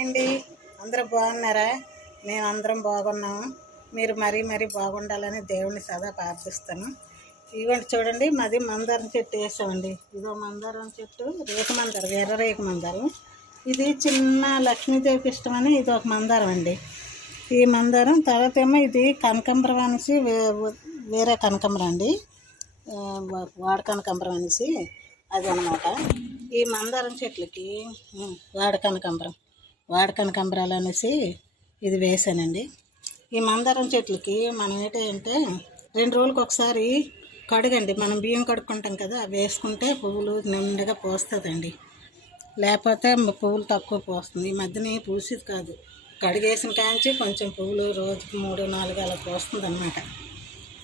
అండి, అందరూ బాగున్నారా? మేము అందరం బాగున్నాము. మీరు మరీ బాగుండాలని దేవుణ్ణి సదా ప్రార్థిస్తాను. ఇవ్వండి చూడండి, మాది మందారం చెట్టు వేసామండి. ఇదో మందారం చెట్టు, రేకు మందారం, ఎర్ర రేకు మందారం. ఇది చిన్న లక్ష్మీదేవికి ఇష్టమని ఇది ఒక మందారం అండి. ఈ మందారం తర్వాత ఏమో ఇది కనకాంబరం అనేసి వేరే కనకాంబరం అండి, వాడ కనకాంబరం అనేసి అది అనమాట. ఈ మందారం చెట్లకి వాడ కనకాంబరాలు అనేసి ఇది వేసానండి. ఈ మందారం చెట్లకి మనం ఏంటంటే 2 రోజులకు ఒకసారి కడగండి. మనం బియ్యం కడుక్కుంటాం కదా, వేసుకుంటే పువ్వులు నిండుగా పోస్తుందండి. లేకపోతే పువ్వులు తక్కువ పోస్తుంది. ఈ మధ్యన పూసేది కాదు, కడిగేసిన కాంచి కొంచెం పువ్వులు రోజుకి 3-4 అలా పోస్తుంది అనమాట.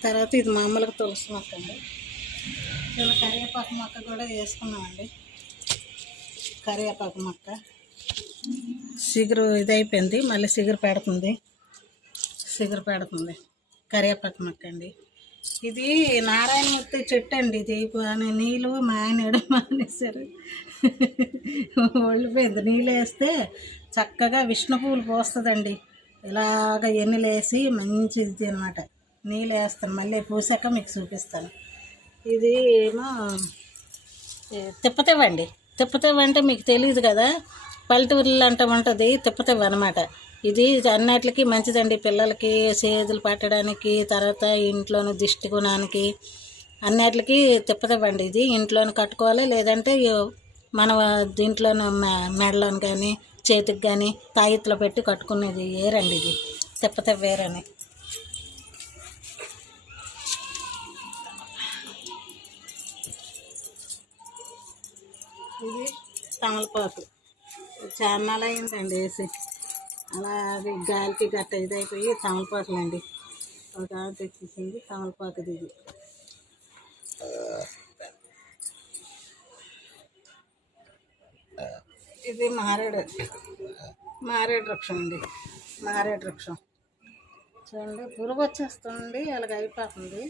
తర్వాత ఇది మామూలుగా తులసి మొక్క అండి. ఇలా కరివేపాకు మొక్క కూడా వేసుకున్నామండి. కరివేపాకు మొక్క ఇదైపోయింది, మళ్ళీ చిగురు పెడుతుంది. కరివేపాకు మొక్క అండి. ఇది నారాయణమూర్తి చెట్టు అండి. ఇది నీళ్ళు మా ఆయన వేయడం మానేశారు, ఒళ్ళిపోయింది. నీళ్ళు వేస్తే చక్కగా విష్ణు పువ్వులు పోస్తుందండి. ఇలాగ ఎన్నెలు వేసి మంచిది అనమాట. నీళ్ళు వేస్తాను, మళ్ళీ పూసాక మీకు చూపిస్తాను. ఇది ఏమో తిప్పతివ్వండి. తిప్పతివ్వంటే మీకు తెలియదు కదా, పల్లెటూరులో అంట ఉంటుంది తిప్పతివ్వ అనమాట. ఇది అన్నిటికీ మంచిదండి. పిల్లలకి చేతులు పట్టడానికి, తర్వాత ఇంట్లోని దిష్టి గుణానికి, అన్నిటికీ తిప్పతివ్వండి. ఇది ఇంట్లోనే కట్టుకోవాలి, లేదంటే మన దీంట్లోనూ మెడలోని కానీ చేతికి కానీ తాయిత్తులో పెట్టి కట్టుకునేది ఏరండి. ఇది తిప్పతివ్వేరని. ఇది తమలపాకు చాన్నాళ్ళు అయిందండి వేసి, అలాగే గాలికి గట్ట ఇదైపోయి తమలపాకులు అండి. ఒక తెచ్చేసింది తమలపాకుది. ఇది మారేడు వృక్షం అండి. మారేడు వృక్షం చూడండి, పురుగు వచ్చేస్తుంది, అలాగ అయిపోతుంది.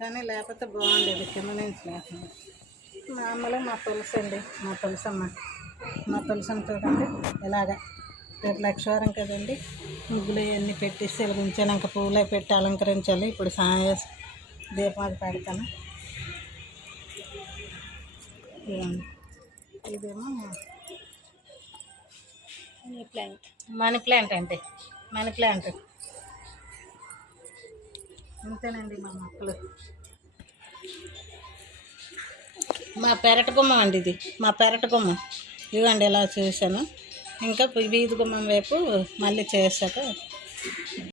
కానీ లేకపోతే బాగుండేది, కింద నుంచి లేకుండా. మామూలుగా మా తులసి అండి, మా తులసమ్మ చూడండి. ఇలాగా రేపు లక్షవారం కదండి, ముగ్గులు అవన్నీ పెట్టేసి వెలిగించాక పువ్వులే పెట్టి అలంకరించాలి. ఇప్పుడు దీపాలు పెడతాను. ఇదేమో మనీ ప్లాంట్ అండి. అంతేనండి మా మొక్కలు. మా పెరటి గుమ్మం అండి ఇది, మా పెరటి గుమ్మం. ఇవ్వండి ఇలా చేశాను. ఇంకా వీధి గుమ్మం వైపు మళ్ళీ చేశాక